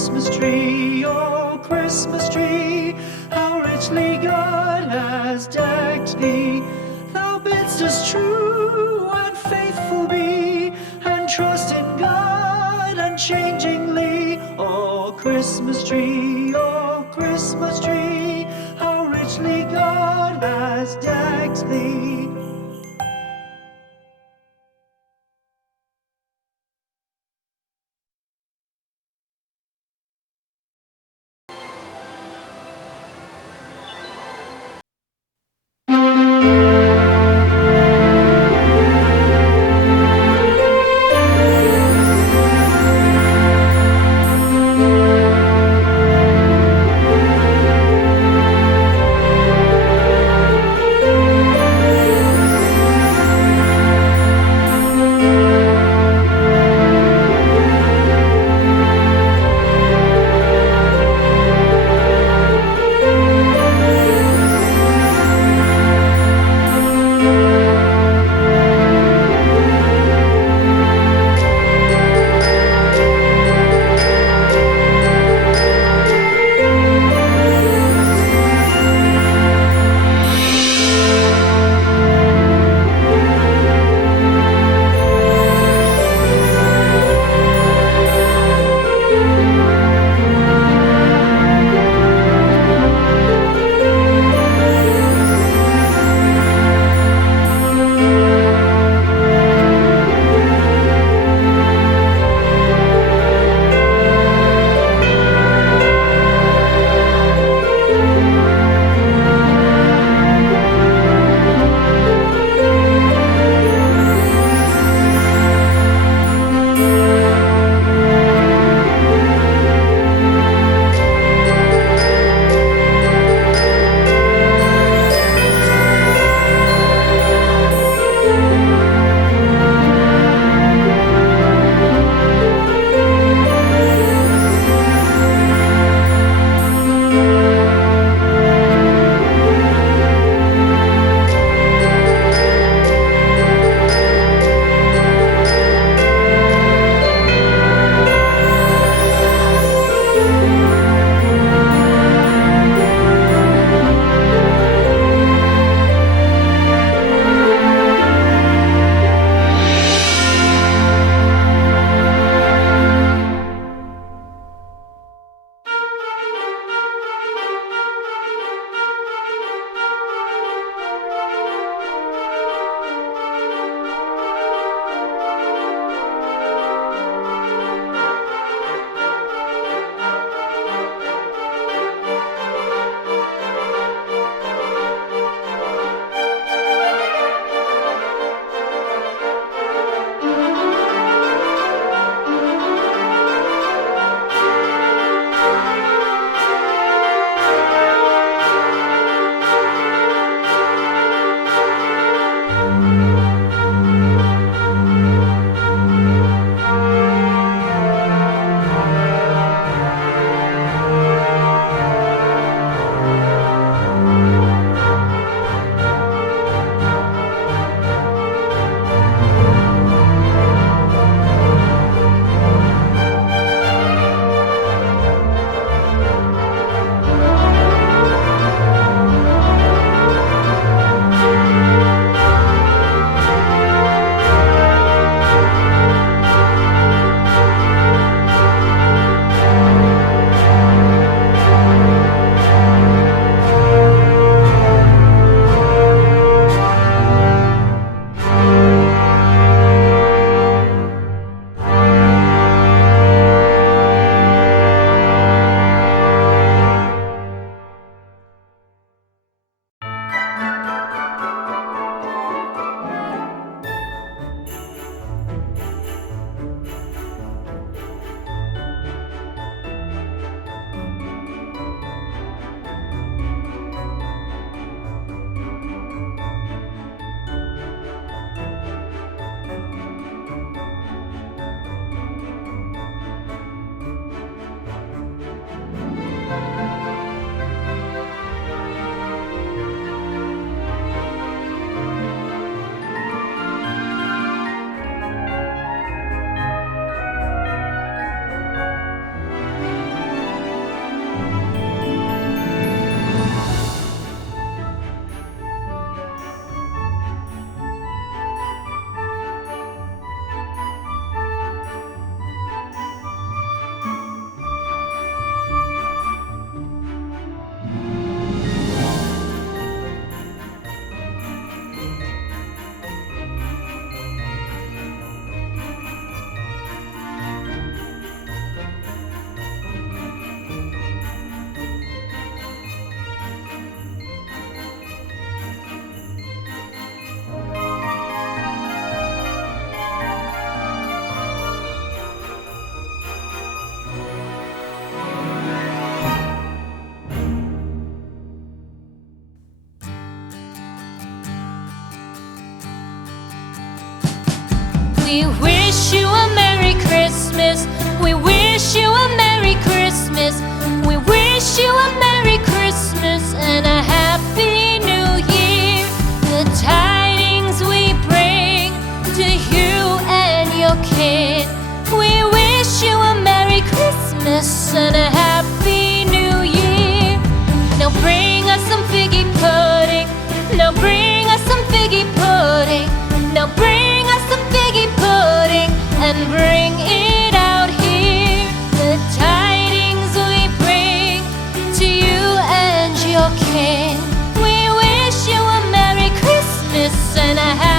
Christmas tree, oh Christmas tree, how richly God has decked thee. Thou bidst us true and faithful be, and trust in God unchangingly. Oh Christmas tree, how richly God has decked thee. We wish you a Merry Christmas. We wish you a Merry Christmas. We wish you a Merry Christmas and a Happy New Year. The tidings we bring to you and your kin. We wish you a Merry Christmas and a Happy New Year. Now bring us some figgy pudding. Now bring us some figgy pudding. Now bring us some figgy pudding and bring it out here. The tidings we bring to you and your kin. We wish you a Merry Christmas and a